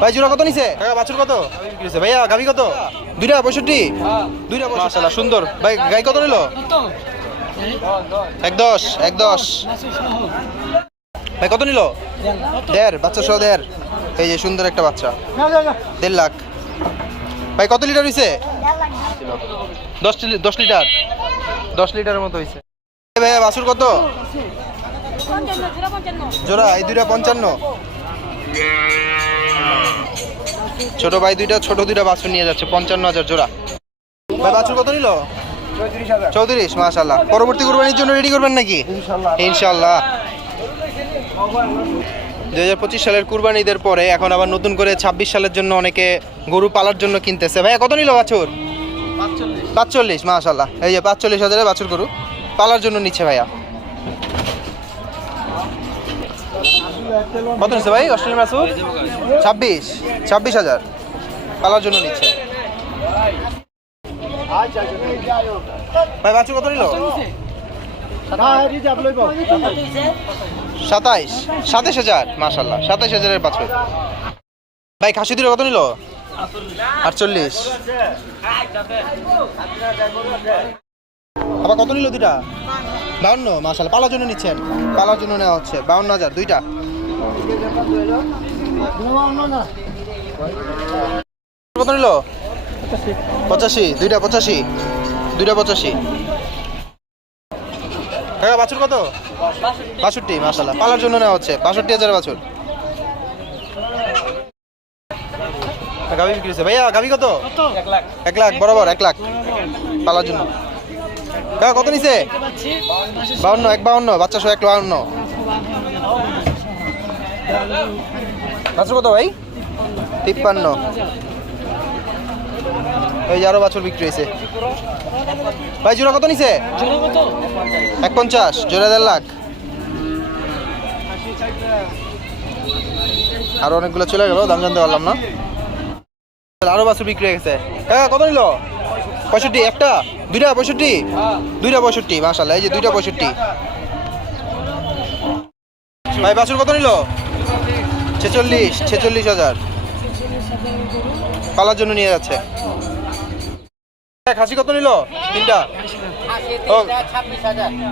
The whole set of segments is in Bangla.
ভাই জোড়া কত নিছে? কাকা বাছুর কত? ভাইয়া গাবি কত? দুইটা পঁয়ষট্টি? দুইটা মাশাআল্লাহ সুন্দর। ভাই গাই কত নিল? এক দশ এক দশ। ভাই কত নিল? দেড় বাচ্চা সহ দেড়। এই যে সুন্দর একটা বাচ্চা। দেড় লাখ। ভাই কত লিটার হইছে? দশ দশ লিটার। দশ লিটারের মতো হয়েছে ভাইয়া বাছুর কত? জোড়া এই দুইটা পঞ্চান্ন। ছোট ভাই দুইটা ছোট দুইটা বাছুর নিয়ে যাচ্ছে পঞ্চান্ন হাজার জোড়া। ভাই বাছুর কত নিল? চৌত্রিশ মাশাল্লাহ পরবর্তী কোরবানির জন্য রেডি করবেন নাকি? ইনশাল্লাহ দুই হাজার পঁচিশ সালের কুরবানি ঈদের পরে এখন আবার নতুন করে ছাব্বিশ সালের জন্য অনেকে গরু পালার জন্য কিনতেছে। ভাইয়া কত নিল বাছুর? পাঁচচল্লিশ। মাশাল্লাহ এই যে পাঁচচল্লিশ হাজারে বাছুর গরু পালার জন্য নিচ্ছে ভাইয়া। কত নিচ্ছে ভাই? অস্ট্রেলিয়ান মাসুর ছাব্বিশ। ছাব্বিশ হাজার। পালার জন্য নিচ্ছে। ভাই বাছুর কত নিল? সাতাইশ। সাতাইশ হাজার মাসাল্লাহ সাতাইশ হাজারের বাছুর। ভাই খাসি দিলে কত নিল? আটচল্লিশ। আবার কত নিল দুটা বাউন্ন মাসাল্লাহ পালার জন্য নিচ্ছেন। পালার জন্য নেওয়া হচ্ছে। বাউন্ন হাজার দুইটা। কত নিল? পঁচাশি দুইটা পঁচাশি দুইটা পঁচাশি। হ্যাঁ বাছুর কত? বাষট্টি মাসাল্লাহ পালার জন্য নেওয়া হচ্ছে। বাষট্টি হাজার বাছুর। গাভি বিক্রি হচ্ছে। ভাইয়া গাভি কত? এক লাখ বরাবর এক লাখ। পালার জন্য। হ্যাঁ কত নিছে? বাউন্ন, এক বাউন্ন, বাচ্চা সহ এক বাউন্ন। কত ভাই? তিপ্পান্ন। এই যে আরও বাছুর বিক্রি হয়েছে। ভাই, জোড়া কত নিছে? এক পঞ্চাশ, জোড়া দেড় লাখ। আরও অনেকগুলো চলে গেল, দাম জানতে পারলাম না। আরও বাছুর বিক্রি হয়ে গেছে। হ্যাঁ কত নিল? পঁয়ষট্টি, একটা? দুইটা পঁয়ষট্টি? দুইটা পঁয়ষট্টি মাসাল্লাহ এই যে দুইটা পঁয়ষট্টি। ভাই, বাছুর কত নিল? ছেচল্লিশ ছেচল্লিশ হাজার। পালার জন্য নিয়ে যাচ্ছে। খাসি কত নিল? তিনটা।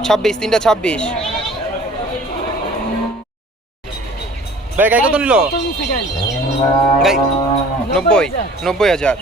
ছাব্বিশ তিনটা ছাব্বিশ। ভাই, গাই কত নিল? গাই, নব্বই নব্বই হাজার।